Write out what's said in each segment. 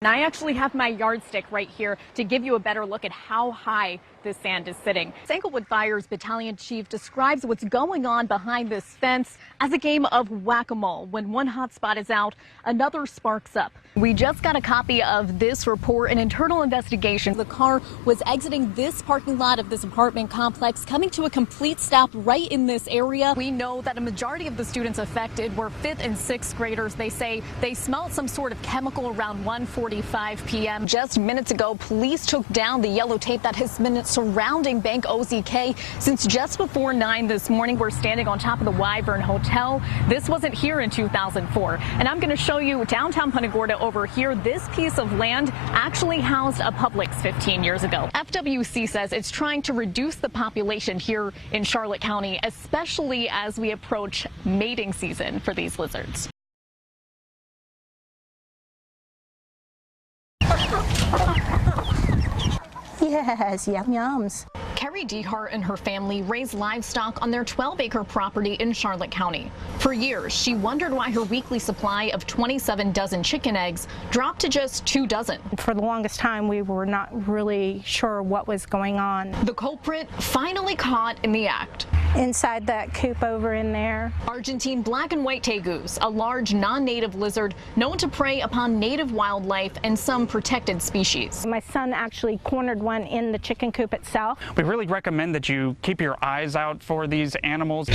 And I actually have my yardstick right here to give you a better look at how high this sand is sitting. Englewood Fire's Battalion Chief describes what's going on behind this fence as a game of whack-a-mole. When one hot spot is out, another sparks up. We just got a copy of this report, an internal investigation. The car was exiting this parking lot of this apartment complex, coming to a complete stop right in this area. We know that a majority of the students affected were 5th and 6th graders. They say they smelled some sort of chemical around 1:45 p.m. Just minutes ago, police took down the yellow tape that has been surrounding Bank OZK since just before 9 this morning. We're standing on top of the Wyvern Hotel. This wasn't here in 2004. And I'm going to show you downtown Punta Gorda over here. This piece of land actually housed a Publix 15 years ago. FWC says it's trying to reduce the population here in Charlotte County, especially as we approach mating season for these lizards. Yes, yums. Carrie Dehart and her family raise livestock on their 12-acre property in Charlotte County. For years, she wondered why her weekly supply of 27 dozen chicken eggs dropped to just 2 dozen. For the longest time, we were not really sure what was going on. The culprit finally caught in the act. Inside that coop over in there. Argentine black and white tegus, a large non-native lizard known to prey upon native wildlife and some protected species. My son actually cornered one in the chicken coop itself. We really recommend that you keep your eyes out for these animals.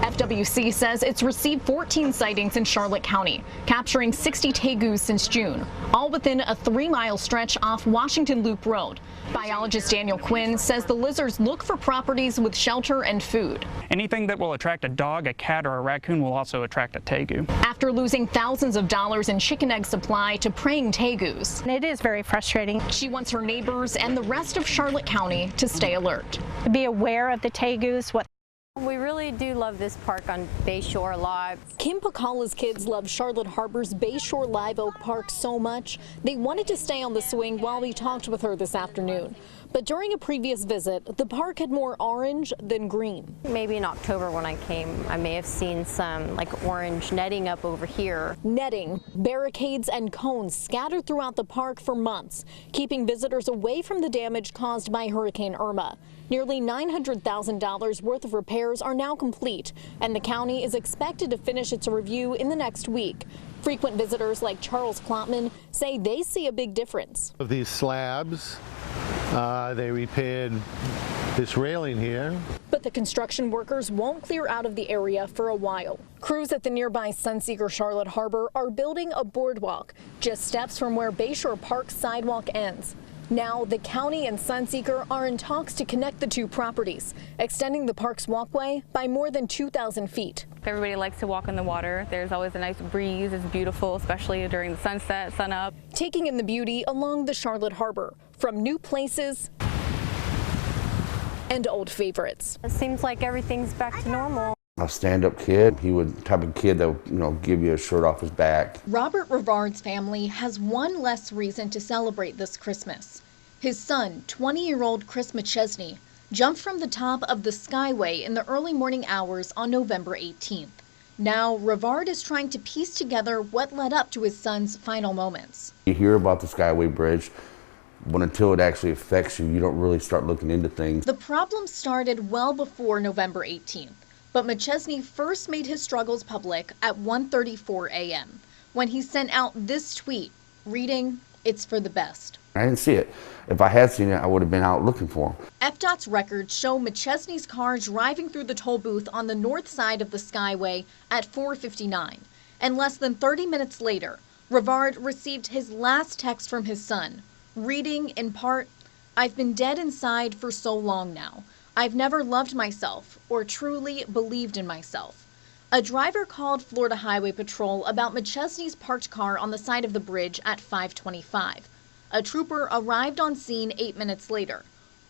FWC says it's received 14 sightings in Charlotte County, capturing 60 tegus since June, all within a 3-mile stretch off Washington Loop Road. Biologist Daniel Quinn says the lizards look for properties with shelter and food. Anything that will attract a dog, a cat, or a raccoon will also attract a tegu. After losing thousands of dollars in chicken egg supply to preying tegus, It is very frustrating. she wants her neighbors and the rest of Charlotte County to stay alert. To be aware of the tegus, what We really do love this park on Bayshore a lot. Kim Pacala's kids love Charlotte Harbor's Bayshore Live Oak Park so much, they wanted to stay on the swing while we talked with her this afternoon. But during a previous visit, the park had more orange than green. Maybe in October when I came, I may have seen some like orange netting up over here. Netting, barricades, and cones scattered throughout the park for months, keeping visitors away from the damage caused by Hurricane Irma. Nearly $900,000 worth of repairs are now complete, and the county is expected to finish its review in the next week. Frequent visitors like Charles Klopman say they see a big difference. Of these slabs, they repaired this railing here. But the construction workers won't clear out of the area for a while. Crews at the nearby Sunseeker Charlotte Harbor are building a boardwalk, just steps from where Bayshore Park's sidewalk ends. Now, the county and Sunseeker are in talks to connect the two properties, extending the park's walkway by more than 2,000 feet. Everybody likes to walk in the water. There's always a nice breeze. It's beautiful, especially during the sunset, sun up. Taking in the beauty along the Charlotte Harbor, from new places and old favorites. It seems like everything's back to normal. A stand-up kid. He would the type of kid that would, give you a shirt off his back. Robert Rivard's family has one less reason to celebrate this Christmas. His son, 20-year-old Chris McChesney, jumped from the top of the Skyway in the early morning hours on November 18th. Now, Rivard is trying to piece together what led up to his son's final moments. You hear about the Skyway Bridge, but until it actually affects you, you don't really start looking into things. The problem started well before November 18th. But McChesney first made his struggles public at 1:34 a.m. when he sent out this tweet reading, "It's for the best." I didn't see it. If I had seen it, I would have been out looking for him. FDOT's records show McChesney's car driving through the toll booth on the north side of the Skyway at 4:59. And less than 30 minutes later, Rivard received his last text from his son, reading in part, "I've been dead inside for so long now. I've never loved myself or truly believed in myself." A driver called Florida Highway Patrol about McChesney's parked car on the side of the bridge at 5:25. A trooper arrived on scene 8 minutes later,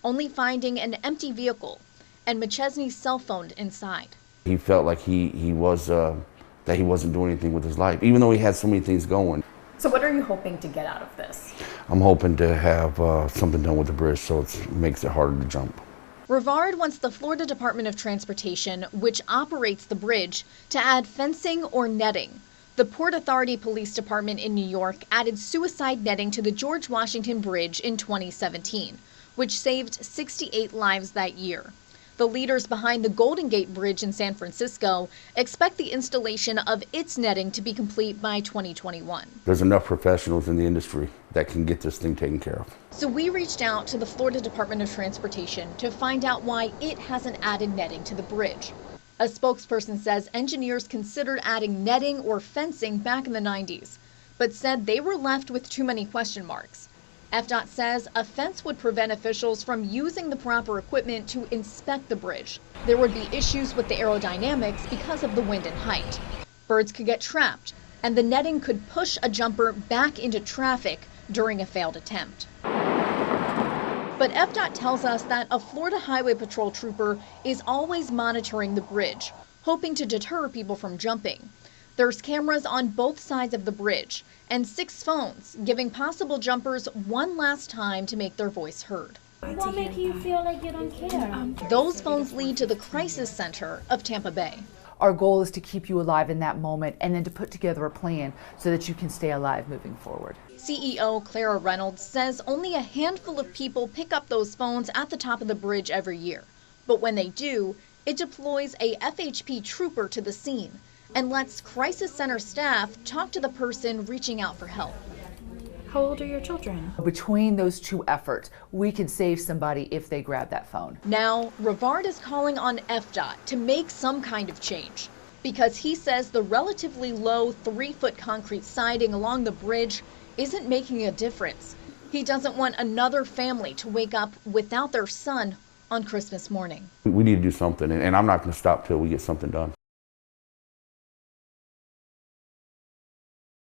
only finding an empty vehicle and McChesney's cell phone inside. He felt like he was that he wasn't doing anything with his life, even though he had so many things going. So what are you hoping to get out of this? I'm hoping to have something done with the bridge so it makes it harder to jump. Rivard wants the Florida Department of Transportation, which operates the bridge, to add fencing or netting The Port Authority Police Department in New York added suicide netting to the George Washington Bridge in 2017, which saved 68 lives that year. The leaders behind the Golden Gate Bridge in San Francisco expect the installation of its netting to be complete by 2021. There's enough professionals in the industry that can get this thing taken care of. So we reached out to the Florida Department of Transportation to find out why it hasn't added netting to the bridge. A spokesperson says engineers considered adding netting or fencing back in the 90s, but said they were left with too many question marks. FDOT says a fence would prevent officials from using the proper equipment to inspect the bridge. There would be issues with the aerodynamics because of the wind and height. Birds could get trapped, and the netting could push a jumper back into traffic during a failed attempt. But FDOT tells us that a Florida Highway Patrol trooper is always monitoring the bridge, hoping to deter people from jumping. There's cameras on both sides of the bridge and 6 phones, giving possible jumpers one last time to make their voice heard. What makes you feel like you don't care? Those phones lead to the Crisis Center of Tampa Bay. Our goal is to keep you alive in that moment and then to put together a plan so that you can stay alive moving forward. CEO Clara Reynolds says only a handful of people pick up those phones at the top of the bridge every year. But when they do, it deploys a FHP trooper to the scene and lets Crisis Center staff talk to the person reaching out for help. How old are your children? Between those two efforts, we can save somebody if they grab that phone. Now, Rivard is calling on FDOT to make some kind of change because he says the relatively low 3-foot concrete siding along the bridge isn't making a difference. He doesn't want another family to wake up without their son on Christmas morning. We need to do something, and I'm not going to stop till we get something done.